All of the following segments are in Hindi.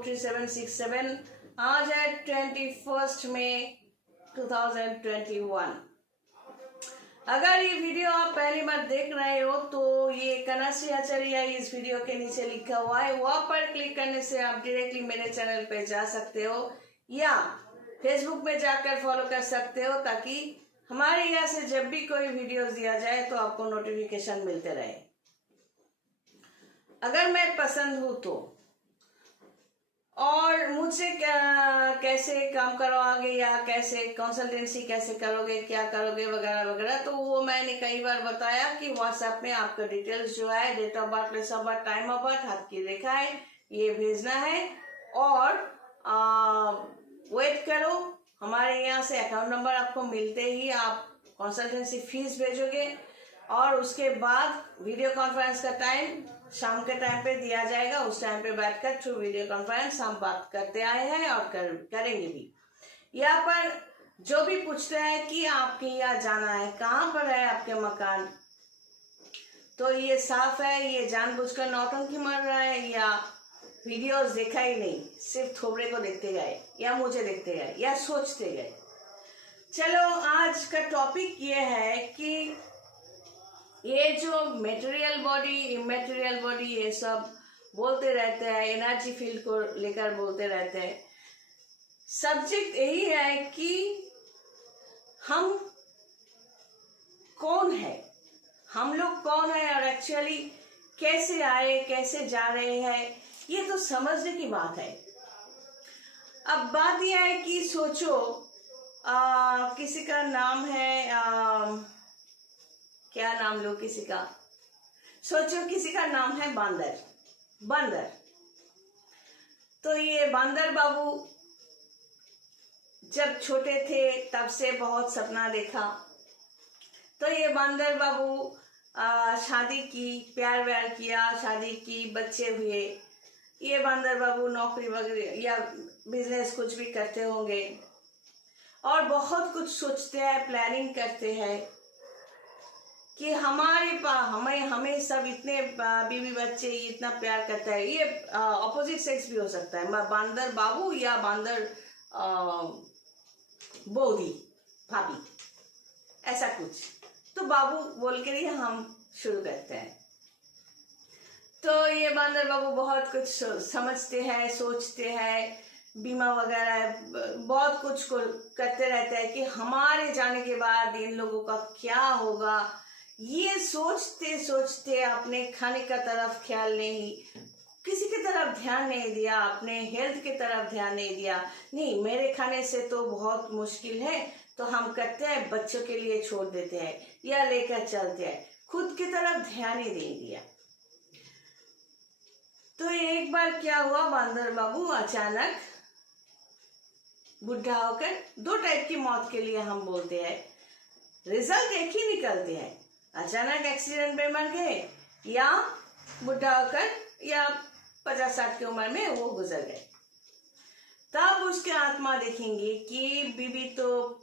4767। आज है 21 मई 2021। अगर ये वीडियो आप पहली बार देख रहे हो तो ये कनश्री आचार्य इस वीडियो के नीचे लिखा हुआ है, वहाँ पर क्लिक करने से आप डायरेक्टली मेरे चैनल पे जा सकते हो या फेसबुक में जाकर फॉलो कर सकते हो, ताकि हमारे यहाँ से जब भी कोई वीडियोस दिया जाए तो आपको नोटिफिकेशन मिलते रहे। अगर मैं पसंद हूँ तो, और मुझसे कैसे काम करवाओगे या कैसे कंसल्टेंसी कैसे करोगे, क्या करोगे वगैरह वगैरह, तो वो मैंने कई बार बताया कि व्हाट्सएप में आपका डिटेल्स जो है, date of birth, place of birth, time of birth, हाथ की रेखा है, ये भेजना है और वेट करो। हमारे यहाँ से अकाउंट नंबर आपको मिलते ही आप कंसल्टेंसी फीस भेजोगे और उसके बाद वीडियो कॉन्फ्रेंस का टाइम शाम के टाइम पे दिया जाएगा। उस टाइम पे बैठकर थ्रू वीडियो कॉन्फ्रेंस हम बात करते आए हैं और करेंगे भी। यहाँ पर जो भी पूछते हैं कि आपके यहाँ जाना है, कहाँ पर है आपके मकान, तो ये साफ है, ये जानबूझकर नौटंकी मार रहा है या वीडियोस देखा ही नहीं, सिर्फ थोबड़े को देखते गए या मुझे देखते गए या सोचते गए। चलो, आज का टॉपिक ये है कि ये जो मटेरियल बॉडी, इमैटेरियल बॉडी, ये सब बोलते रहते हैं, एनर्जी फील्ड को लेकर बोलते रहते हैं। सब्जेक्ट यही है कि हम कौन है, हम लोग कौन है और एक्चुअली कैसे आए, कैसे जा रहे हैं, ये तो समझने की बात है। अब बात यह है कि सोचो किसी का नाम है क्या नाम लो किसी का, सोचो किसी का नाम है बंदर। तो ये बंदर बाबू जब छोटे थे तब से बहुत सपना देखा। तो ये बंदर बाबू शादी की, प्यार व्यार किया, शादी की, बच्चे हुए। ये बंदर बाबू नौकरी वगैरह या बिजनेस कुछ भी करते होंगे और बहुत कुछ सोचते हैं, प्लानिंग करते हैं कि हमें सब इतने बीवी बच्चे इतना प्यार करता है। ये ऑपोजिट सेक्स भी हो सकता है, बंदर बाबू या बंदर बोधी भाभी, ऐसा कुछ। तो बाबू बोल के ही हम शुरू करते हैं। तो ये बंदर बाबू बहुत कुछ समझते हैं, सोचते हैं, बीमा वगैरह बहुत कुछ को करते रहते हैं कि हमारे जाने के बाद इन लोगों का क्या होगा। ये सोचते सोचते अपने खाने का तरफ ख्याल नहीं, किसी की तरफ ध्यान नहीं दिया, अपने हेल्थ की तरफ ध्यान नहीं दिया। नहीं, मेरे खाने से तो बहुत मुश्किल है, तो हम करते हैं बच्चों के लिए छोड़ देते हैं या लेकर चलते हैं, खुद की तरफ ध्यान ही नहीं दिया। तो एक बार क्या हुआ, बंदर बाबू अचानक बुढ़ा होकर, दो टाइप की मौत के लिए हम बोलते हैं, रिजल्ट एक ही निकलते हैं, अचानक एक्सीडेंट में मर गए या बुढ़ा होकर या 50-60 की उम्र में वो गुजर गए। तब उसके आत्मा देखेंगे कि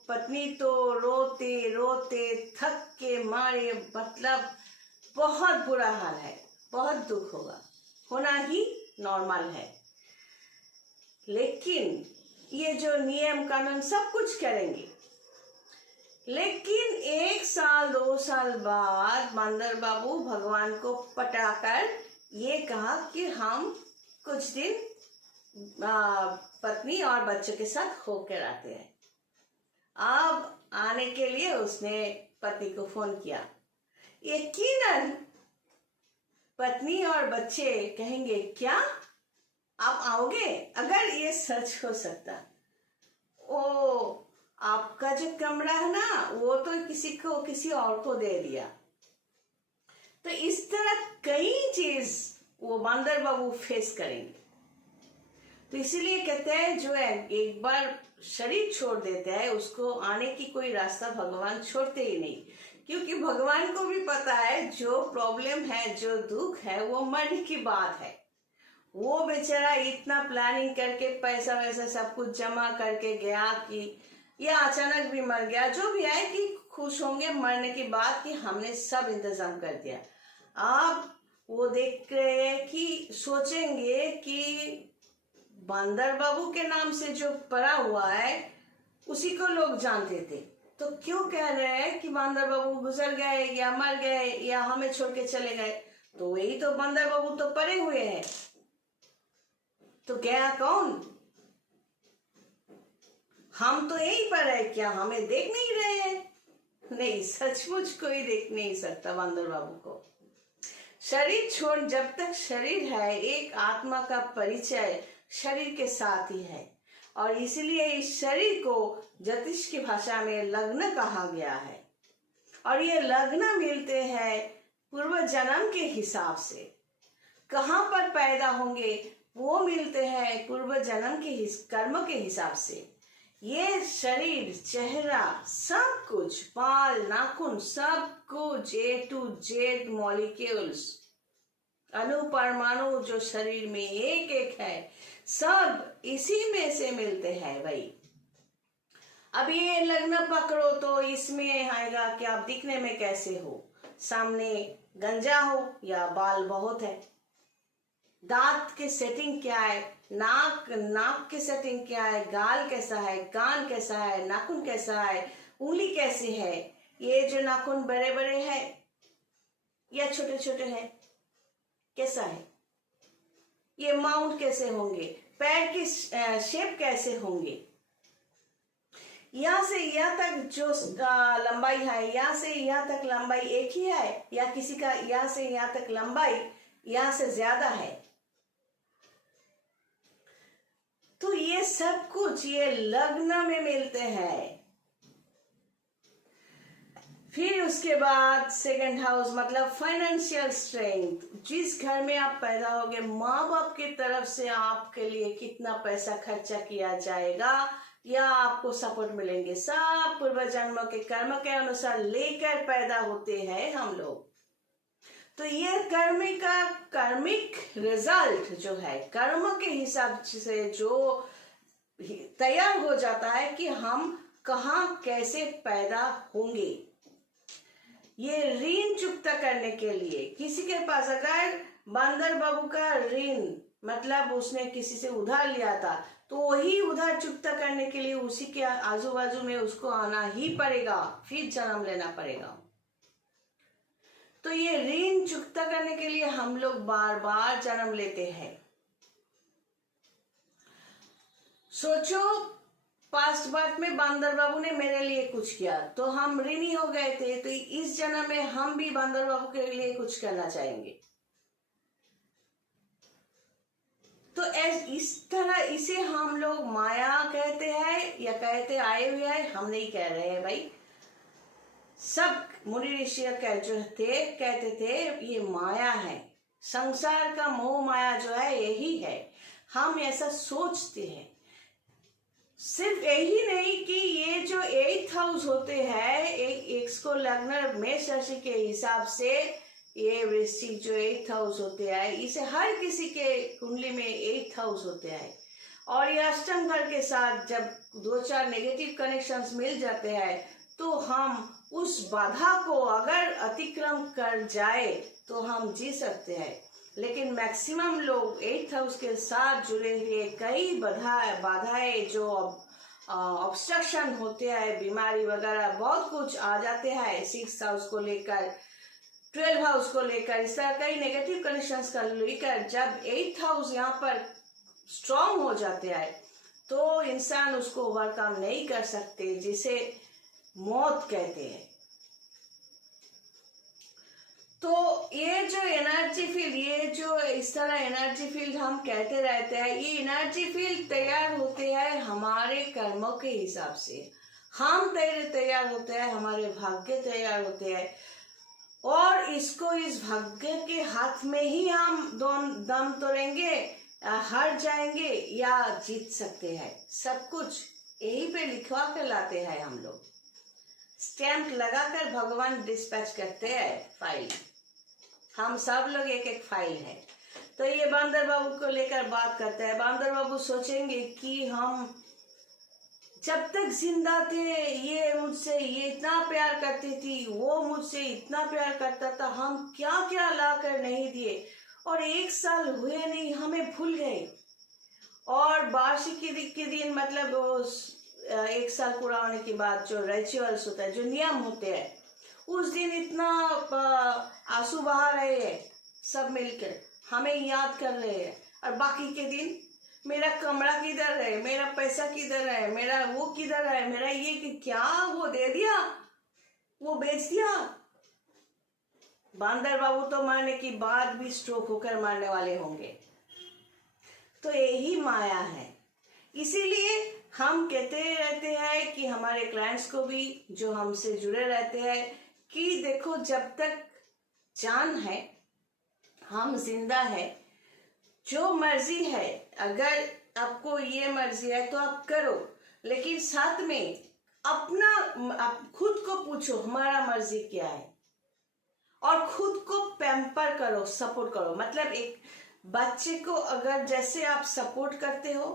पत्नी तो रोते रोते थक के मारे, मतलब बहुत बुरा हाल है, बहुत दुख होगा, होना ही नॉर्मल है। लेकिन ये जो नियम कानून सब कुछ करेंगे, लेकिन 1 साल 2 साल बाद बंदर बाबू भगवान को पटाकर ये कहा कि हम कुछ दिन पत्नी और बच्चों के साथ होकर आते हैं। अब आने के लिए उसने पति को फोन किया। यकीनन पत्नी और बच्चे कहेंगे, क्या आप आओगे? अगर ये सच हो सकता, ओ आपका जो कमरा है ना, वो तो किसी और को दे दिया। तो इस तरह कई चीज वो बंदर बाबू फेस करेंगे। तो इसीलिए कहते हैं जो एक बार शरीर छोड़ देता है उसको आने की कोई रास्ता भगवान छोड़ते ही नहीं, क्योंकि भगवान को भी पता है जो प्रॉब्लम है, जो दुख है, वो मरने की बात है। वो बेचारा इतना प्लानिंग करके पैसा वैसा सब कुछ जमा करके गया कि या अचानक भी मर गया, जो भी है कि खुश होंगे मरने की बात कि हमने सब इंतजाम कर दिया। आप वो देख रहे हैं कि सोचेंगे कि बंदर बाबू के नाम से जो पड़ा हुआ है उसी को लोग जानते थे। तो क्यों कह रहे हैं कि बंदर बाबू गुजर गए या मर गए या हमें छोड़ के चले गए? तो वही तो बंदर बाबू तो पड़े हुए हैं, तो गया कौन? हम तो यहीं पर है, क्या हमें देख नहीं रहे हैं? नहीं, सचमुच कोई देख नहीं सकता बंदर बाबू को। शरीर छोड़, जब तक शरीर है, एक आत्मा का परिचय शरीर के साथ ही है, और इसलिए इस शरीर को ज्योतिष की भाषा में लग्न कहा गया है। और ये लग्न मिलते हैं पूर्व जन्म के हिसाब से। कहाँ पर पैदा होंगे वो मिलते हैं पूर्व जन्म के कर्म के हिसाब से। ये शरीर, चेहरा, सब कुछ, बाल, नाखून, सब कुछ A to Z मॉलिक्यूल्स, अणु परमाणु जो शरीर में एक एक है, सब इसी में से मिलते हैं भाई। अब ये लग्न पकड़ो तो इसमें आएगा कि आप दिखने में कैसे हो, सामने गंजा हो या बाल बहुत है, दांत की सेटिंग क्या है, नाक की सेटिंग क्या है, गाल कैसा है, कान कैसा है, नाखून कैसा है, उंगली कैसी है, ये जो नाखून बड़े बड़े हैं या छोटे छोटे हैं, कैसा है, ये माउंट कैसे होंगे, पैर की शेप कैसे होंगे, यहाँ से यहाँ तक जो लंबाई है, यहाँ से यहाँ तक लंबाई एक ही है या किसी का यहाँ से यहाँ तक लंबाई यहाँ से ज्यादा है। तो ये सब कुछ ये लग्न में मिलते हैं। फिर उसके बाद सेकंड हाउस मतलब फाइनेंशियल स्ट्रेंथ। जिस घर में आप पैदा होगे, माँ बाप की तरफ से आपके लिए कितना पैसा खर्चा किया जाएगा या आपको सपोर्ट मिलेंगे, सब पूर्व जन्मों के कर्म के अनुसार लेकर पैदा होते हैं हम लोग। तो ये कर्मिक रिजल्ट जो है, कर्म के हिसाब से जो तैयार हो जाता है कि हम कहाँ कैसे पैदा होंगे। ये ऋण चुकता करने के लिए किसी के पास अगर बंदर बाबू का ऋण मतलब उसने किसी से उधार लिया था, तो वही उधार चुकता करने के लिए उसी के आजू बाजू में उसको आना ही पड़ेगा, फिर जन्म लेना पड़ेगा। तो ये ऋण चुकता करने के लिए हम लोग बार बार जन्म लेते हैं। सोचो, पास्ट बर्थ में बंदर बाबू ने मेरे लिए कुछ किया तो हम ऋणी हो गए थे, तो इस जन्म में हम भी बंदर बाबू के लिए कुछ करना चाहेंगे। तो इस तरह इसे हम लोग माया कहते हैं या कहते आए हुए हैं, हम नहीं कह रहे हैं भाई। सब मुनि ऋषि जो थे कहते थे ये माया है, संसार का मोह माया जो है यही है। हम ऐसा सोचते हैं। सिर्फ यही नहीं कि ये जो 8th हाउस होते हैं, एक को लग्न मेष राशि के हिसाब से ये वृश्चिक जो 8th हाउस होते हैं, इसे हर किसी के कुंडली में 8th हाउस होते हैं। और ये अष्टम घर के साथ जब 2-4 नेगेटिव कनेक्शंस मिल जाते हैं, तो हम उस बाधा को अगर अतिक्रम कर जाए तो हम जी सकते हैं। लेकिन मैक्सिमम लोग 8th हाउस के साथ जुड़े हुए कई बाधाएं जो ऑब्स्ट्रक्शन होते हैं, बीमारी वगैरह बहुत कुछ आ जाते हैं 6th हाउस को लेकर, 12th हाउस को लेकर, इस तरह कई नेगेटिव कंडीशंस का लेकर जब 8th हाउस यहाँ पर स्ट्रॉन्ग हो जाते हैं तो इंसान उसको ओवरकम नहीं कर सकते, जिसे मौत कहते हैं। तो ये जो एनर्जी फील्ड, ये जो इस तरह एनर्जी फील्ड हम कहते रहते हैं, ये एनर्जी फील्ड तैयार होते हैं हमारे कर्मों के हिसाब से। हम तैयार होते हैं, हमारे भाग्य तैयार होते हैं, और इसको इस भाग्य के हाथ में ही हम दम तोड़ेंगे, हार जाएंगे या जीत सकते हैं। सब कुछ यही पे लिखवा कर लाते हैं हम लोग। स्टैंप लगाकर भगवान डिस्पैच करते हैं फाइल। हम सब लोग एक एक फाइल है। तो ये बंदर बाबू को लेकर बात करते हैं। बंदर बाबू सोचेंगे कि हम जब तक जिंदा थे ये मुझसे ये इतना प्यार करती थी, वो मुझसे इतना प्यार करता था, हम क्या क्या ला कर नहीं दिए, और 1 साल हुए नहीं हमें भूल गए। और वार्षिकी के दिन मतलब वो 1 साल पूरा होने के बाद जो रिचुअल्स होता है, जो नियम होते हैं, उस दिन इतना आंसू बहा रहे हैं सब मिलकर, हमें याद कर रहे हैं। और बाकी के दिन मेरा कमरा किधर है, मेरा पैसा किधर है, मेरा वो किधर है, मेरा ये कि क्या वो दे दिया, वो बेच दिया। बांदर बाबू तो मरने की बाद भी स्ट्रोक होकर मरने वाले होंगे। तो यही माया है। इसीलिए हम कहते रहते हैं कि हमारे क्लाइंट्स को भी, जो हमसे जुड़े रहते हैं, कि देखो जब तक जान है, हम जिंदा है, जो मर्जी है, अगर आपको ये मर्जी है तो आप करो, लेकिन साथ में अपना आप खुद को पूछो हमारा मर्जी क्या है, और खुद को पैम्पर करो, सपोर्ट करो। मतलब एक बच्चे को अगर जैसे आप सपोर्ट करते हो,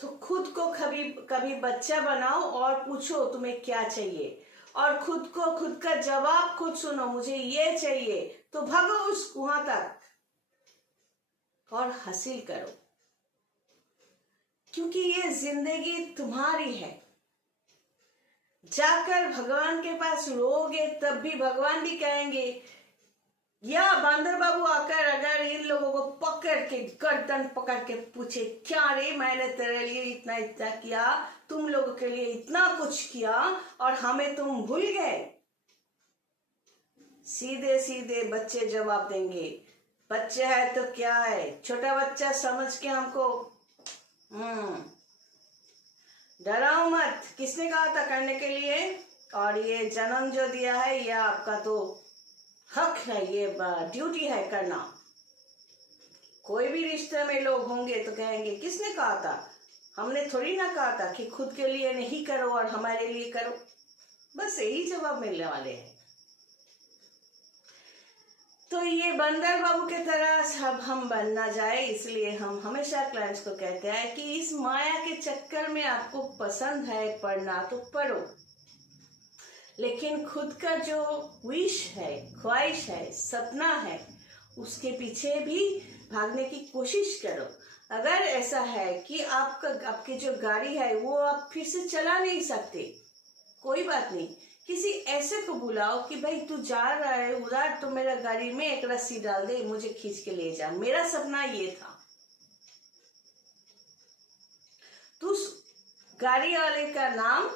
तो खुद को कभी कभी बच्चा बनाओ और पूछो तुम्हें क्या चाहिए, और खुद को खुद का जवाब खुद सुनो, मुझे ये चाहिए, तो भागो उस वहां तक और हासिल करो, क्योंकि ये जिंदगी तुम्हारी है। जाकर भगवान के पास रोगे तब भी भगवान भी कहेंगे, या बांदर बाबू आकर अगर इन लोगों को पकड़ के गर्दन पकड़ के पूछे, क्या रे मैंने तेरे लिए इतना इतना किया, तुम लोगों के लिए इतना कुछ किया और हमें तुम भूल गए। सीधे सीधे बच्चे जवाब देंगे, बच्चे है तो क्या है, छोटा बच्चा समझ के हमको डराओ मत, किसने कहा था करने के लिए, और ये जन्म जो दिया है ये आपका तो हक है, ये ड्यूटी है करना। कोई भी रिश्ते में लोग होंगे तो कहेंगे किसने कहा था, हमने थोड़ी ना कहा था कि खुद के लिए नहीं करो और हमारे लिए करो। बस यही जवाब मिलने वाले हैं। तो ये बंदर बाबू के तरह सब हम बन ना जाए, इसलिए हम हमेशा क्लाइंट्स को कहते हैं कि इस माया के चक्कर में आपको पसंद है पढ़ना तो पढ़ो, लेकिन खुद का जो विश है, ख्वाहिश है, सपना है, उसके पीछे भी भागने की कोशिश करो। अगर ऐसा है कि आपकी जो गाड़ी है वो आप फिर से चला नहीं सकते, कोई बात नहीं, किसी ऐसे को बुलाओ कि भाई तू जा रहा है उधर, तो मेरा गाड़ी में एक रस्सी डाल दे, मुझे खींच के ले जा, मेरा सपना ये था। तो गाड़ी वाले का नाम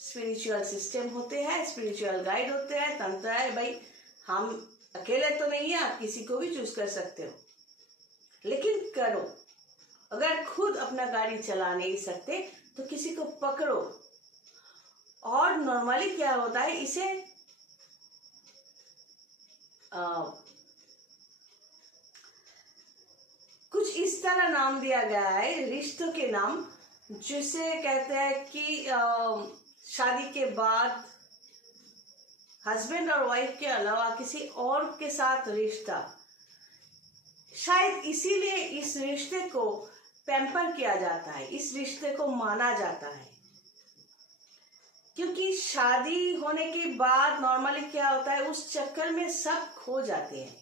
स्पिरिचुअल सिस्टम होते हैं, स्पिरिचुअल गाइड होते हैं, तंत्र है। भाई हम अकेले तो नहीं है, आप किसी को भी चूज कर सकते हो, लेकिन करो। अगर खुद अपना गाड़ी चला नहीं सकते तो किसी को पकड़ो। और नॉर्मली क्या होता है, इसे कुछ इस तरह नाम दिया गया है, रिश्तों के नाम, जिसे कहते हैं कि शादी के बाद हस्बैंड और वाइफ के अलावा किसी और के साथ रिश्ता। शायद इसीलिए इस रिश्ते को पैम्पर किया जाता है, इस रिश्ते को माना जाता है, क्योंकि शादी होने के बाद नॉर्मली क्या होता है, उस चक्कर में सब खो जाते हैं।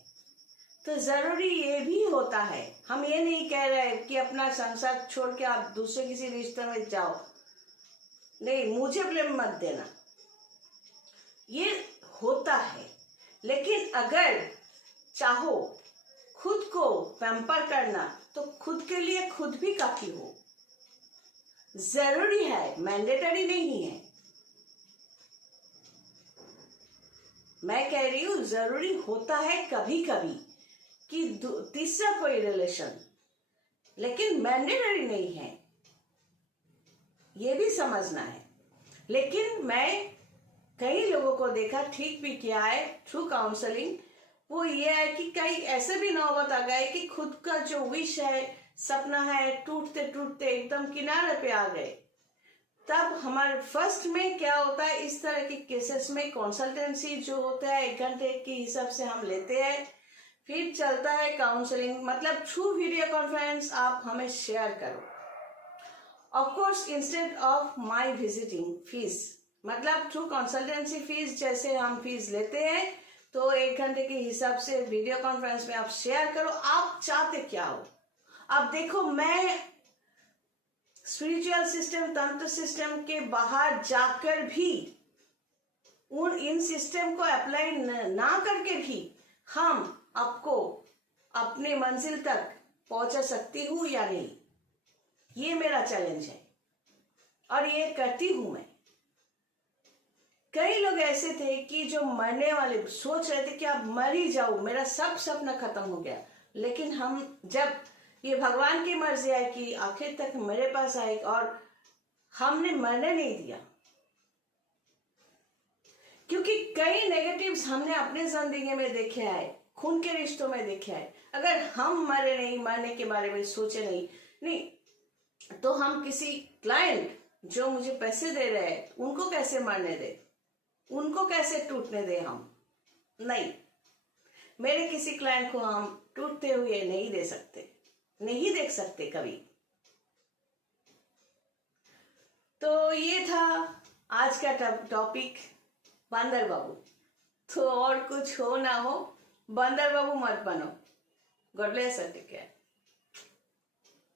तो जरूरी ये भी होता है, हम ये नहीं कह रहे कि अपना संसार छोड़ के आप दूसरे किसी रिश्ते में जाओ, नहीं, मुझे ब्लेम मत देना, ये होता है। लेकिन अगर चाहो खुद को पैम्पर करना, तो खुद के लिए खुद भी काफी हो, जरूरी है, मैंडेटरी नहीं है। मैं कह रही हूं जरूरी होता है कभी कभी कि तीसरा कोई रिलेशन, लेकिन मैंडेटरी नहीं है, ये भी समझना है। लेकिन मैं कई लोगों को देखा, ठीक भी किया है थ्रू काउंसलिंग, वो ये है कि कई ऐसे भी नौबत आ गए कि खुद का जो विश है, सपना है, टूटते टूटते एकदम किनारे पे आ गए। तब हमारे फर्स्ट में क्या होता है, इस तरह के केसेस में कंसल्टेंसी जो होता है 1 घंटे के हिसाब से हम लेते हैं, फिर चलता है काउंसलिंग, मतलब थ्रू वीडियो कॉन्फ्रेंस आप हमें शेयर करो। Of course instead of my visiting fees, मतलब थ्रू कंसल्टेंसी फीस जैसे हम फीस लेते हैं, तो 1 घंटे के हिसाब से वीडियो कॉन्फ्रेंस में आप शेयर करो आप चाहते क्या हो। अब देखो, मैं स्पिरिचुअल सिस्टम, तंत्र सिस्टम के बाहर जाकर भी इन सिस्टम को अप्लाई ना करके भी हम आपको अपने मंजिल तक पहुंचा सकती हूँ या नहीं, ये मेरा चैलेंज है और ये करती हूं मैं। कई लोग ऐसे थे कि जो मरने वाले सोच रहे थे कि आप मर ही जाओ, मेरा सब सपना खत्म हो गया, लेकिन हम जब ये भगवान की मर्जी आई कि आखिर तक मेरे पास आए और हमने मरने नहीं दिया, क्योंकि कई नेगेटिव्स हमने अपने जिंदगी में देखे आए, खून के रिश्तों में देखे आए। अगर हम मरे नहीं, मरने के बारे में सोचे नहीं तो हम किसी क्लाइंट जो मुझे पैसे दे रहे हैं उनको कैसे मरने दे, उनको कैसे टूटने दे हम? नहीं, मेरे किसी क्लाइंट को हम टूटते हुए नहीं दे सकते, नहीं देख सकते कभी। तो ये था आज का टॉपिक, बंदर बाबू। तो और कुछ हो ना हो, बंदर बाबू मत बनो। God bless, take care.